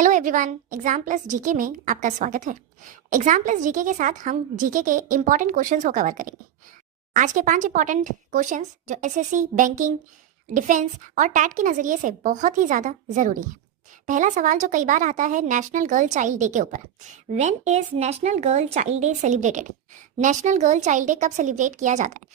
Hello everyone, exam plus GK में आपका स्वागत है। एग्जाम प्लस जीके के साथ हम जीके के इंपॉर्टेंट क्वेश्चंस को कवर करेंगे। आज के 5 इंपॉर्टेंट क्वेश्चंस जो एसएससी, बैंकिंग, डिफेंस और टैट के नज़रिए से बहुत ही ज़्यादा ज़रूरी है। पहला सवाल जो कई बार आता है नेशनल गर्ल चाइल्ड डे के ऊपर, when is national girl child day celebrated? National girl child day कब सेलिब्रेट किया जाता है?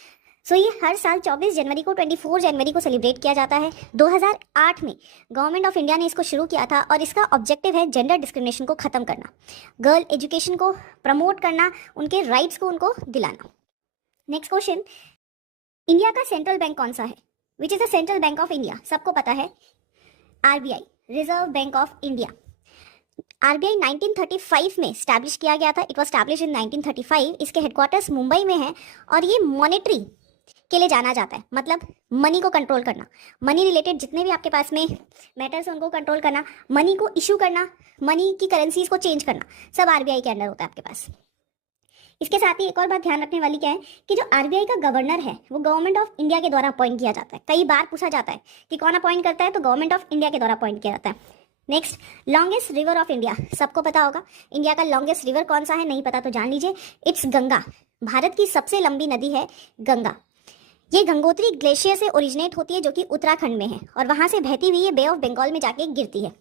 ये हर साल 24 जनवरी को 24 जनवरी को सेलिब्रेट किया जाता है। 2008 में गवर्नमेंट ऑफ इंडिया ने इसको शुरू किया था और इसका ऑब्जेक्टिव है जेंडर डिस्क्रिमिनेशन को ख़त्म करना, गर्ल एजुकेशन को प्रमोट करना, उनके राइट्स को उनको दिलाना। नेक्स्ट क्वेश्चन, इंडिया का सेंट्रल बैंक कौन सा है? Which is the central bank of India? सबको पता है, RBI, reserve bank of India. RBI 1935 में स्टैब्लिश किया गया था। It was establish in 1935। इसके हेडक्वार्टर्स मुंबई में है और ये मॉनेटरी के लिए जाना जाता है, मतलब मनी को कंट्रोल करना, मनी रिलेटेड जितने भी आपके पास में मैटर्स हैं उनको कंट्रोल करना, मनी को इशू करना, मनी की करेंसीज को चेंज करना, सब आरबीआई के अंडर होता है आपके पास। इसके साथ ही एक और बात ध्यान रखने वाली क्या है कि जो आरबीआई का गवर्नर है वो गवर्नमेंट ऑफ इंडिया के द्वारा अपॉइंट किया जाता है। कई बार पूछा जाता है कि कौन अपॉइंट करता है, तो गवर्नमेंट ऑफ इंडिया के द्वारा अपॉइंट किया जाता है। Next, longest river of India, सबको पता होगा। इंडिया का लॉन्गेस्ट रिवर कौन सा है? नहीं पता तो जान लीजिए, इट्स गंगा। भारत की सबसे लंबी नदी है गंगा। ये गंगोत्री ग्लेशियर से ओरिजिनेट होती है जो कि उत्तराखंड में है और वहां से बहती हुई ये बे ऑफ बंगाल में जाके गिरती है।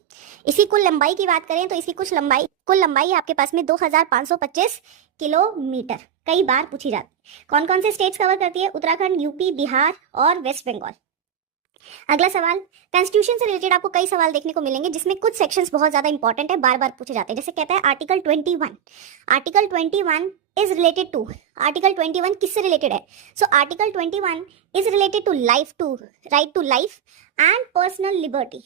इसकी कुल लंबाई की बात करें तो इसकी कुल लंबाई आपके पास में 2525 किलोमीटर। कई बार पूछी जाती है। कौन कौन से स्टेट्स कवर करती है? उत्तराखंड, यूपी, बिहार और वेस्ट बंगाल। अगला सवाल, कॉन्स्टिट्यूशन से रिलेटेड आपको कई सवाल देखने को मिलेंगे जिसमें कुछ सेक्शंस बहुत ज्यादा इंपॉर्टेंट है, बार बार पूछे जाते हैं। जैसे कहता है article 21, article 21 is related to, article 21 किससे रिलेटेड है? Article 21 is related to life, to right to life and personal liberty.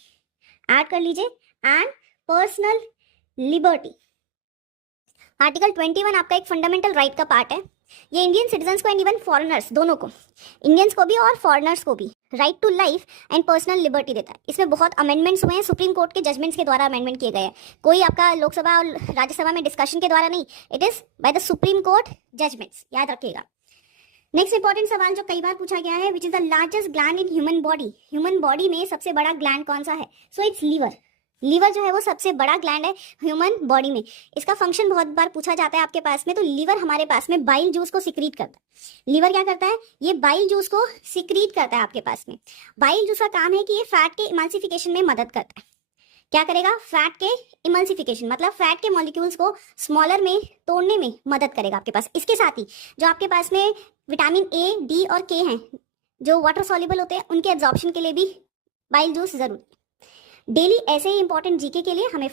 Add कर लीजिए, एंड पर्सनल लिबर्टी। आर्टिकल 21 आपका एक फंडामेंटल राइट का पार्ट है। ये इंडियन सिटीजन्स को एंड इवन फॉरेनर्स, दोनों को, इंडियन्स को भी और फॉरेनर्स को भी right to life and personal liberty देता है। इसमें बहुत अमेंडमेंट्स हुए हैं, सुप्रीम कोर्ट के जजमेंट्स के द्वारा अमेंडमेंट किए गए हैं। कोई आपका लोकसभा और राज्यसभा में डिस्कशन के द्वारा नहीं, it is by the Supreme Court judgments, याद रखिएगा। नेक्स्ट इंपॉर्टेंट सवाल जो कई बार पूछा गया है, which is the largest gland in human body? Human body में सबसे बड़ा ग्लैंड कौन सा है? It's liver. लीवर जो है वो सबसे बड़ा ग्लैंड है ह्यूमन बॉडी में। इसका फंक्शन बहुत बार पूछा जाता है आपके पास में। तो लीवर हमारे पास में बाइल जूस को सिक्रीट करता है। लीवर क्या करता है? ये बाइल जूस को सिक्रीट करता है आपके पास में। बाइल जूस का काम है कि ये फैट के इमल्सिफिकेशन में मदद करता है। क्या करेगा? फैट के इमल्सिफिकेशन, मतलब फैट के मॉलिक्यूल्स को स्मॉलर में तोड़ने में मदद करेगा आपके पास। इसके साथ ही जो आपके पास में विटामिन ए, डी और के हैं जो वाटर सॉल्युबल होते हैं, उनके एब्जॉर्प्शन के लिए भी बाइल जूस जरूरी है। डेली ऐसे ही इंपॉर्टेंट जीके के लिए हमें